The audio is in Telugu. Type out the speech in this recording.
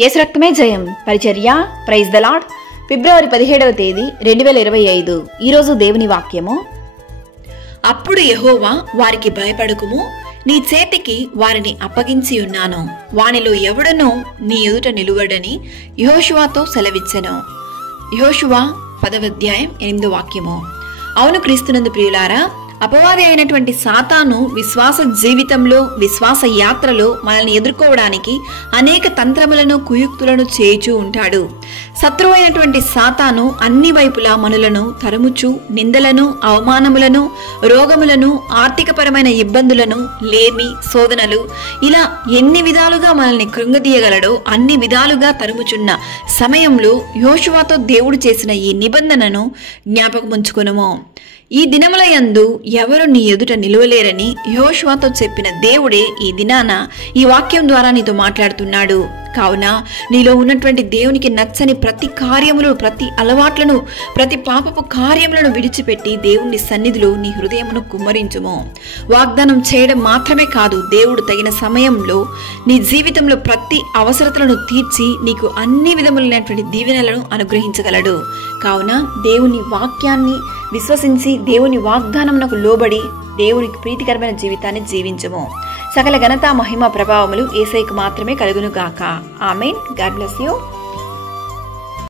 యేసు రక్తమే జయం పరిచర్య ప్రైజ్ ద లార్డ్. ఫిబ్రవరి 17వ తేదీ 2025. ఈరోజు దేవుని వాక్యము. అప్పుడు యెహోవా వారికి భయపడకుము, నీ చేతికి వారిని అప్పగించి ఉన్నాను, వానిలో ఎవడనో నీ ఎదుట నిలువడని యెహోషువతో సెలవిచ్చెను. యెహోషువ 10వ అధ్యాయం 8వ వాక్యము. అవును క్రీస్తునందు ప్రియులారా, అపవాది అయినటువంటి సాతాను విశ్వాస జీవితంలో, విశ్వాస యాత్రలో మనల్ని ఎదుర్కోవడానికి అనేక తంత్రములను, కుయుక్తులను చేయుచూ ఉంటాడు. శత్రువు అయినటువంటి సాతాను అన్ని వైపులా మనులను తరుముచు నిందలను, అవమానములను, రోగములను, ఆర్థికపరమైన ఇబ్బందులను, లేమి, శోధనలు, ఇలా ఎన్ని విధాలుగా మనల్ని కృంగదీయగలడో అన్ని విధాలుగా తరుముచున్న సమయంలో యెహోషువతో దేవుడు చేసిన ఈ నిబంధనను జ్ఞాపకముంచుకొనుము. ఈ దినముల యందు ఎవరు నీ ఎదుట నిలువలేరని యెహోషువతో చెప్పిన దేవుడే ఈ దినాన ఈ వాక్యం ద్వారా నీతో మాట్లాడుతున్నాడు. కావున నీలో ఉన్నటువంటి దేవునికి నచ్చని ప్రతి కార్యములు, ప్రతి అలవాట్లను, ప్రతి పాపపు కార్యములను విడిచిపెట్టి దేవుని సన్నిధిలో నీ హృదయమును కుమ్మరించుము. వాగ్దానం చేయడం మాత్రమే కాదు, దేవుడు తగిన సమయంలో నీ జీవితంలో ప్రతి అవసరతలను తీర్చి నీకు అన్ని విధములైనటువంటి దీవెనలను అనుగ్రహించగలడు. కావున దేవుని వాక్యాన్ని విశ్వసించి దేవుని వాగ్దానమునకు లోబడి దేవునికి ప్రీతికరమైన జీవితాన్ని జీవించము. సకల ఘనత, మహిమ, ప్రభావములు యేసయ్యకు మాత్రమే కలుగును గాక. ఆమేన్. God bless you.